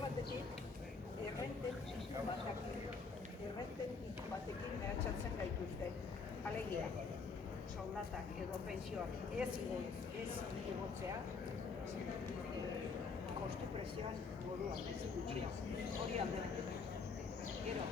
batetik, errenten batekin mehatxatzen gaituzte. Alegia, soldatak edo pensioak ez igotzea, kostu presioan moduan, ez gutxia. Hori aldetik. Gero,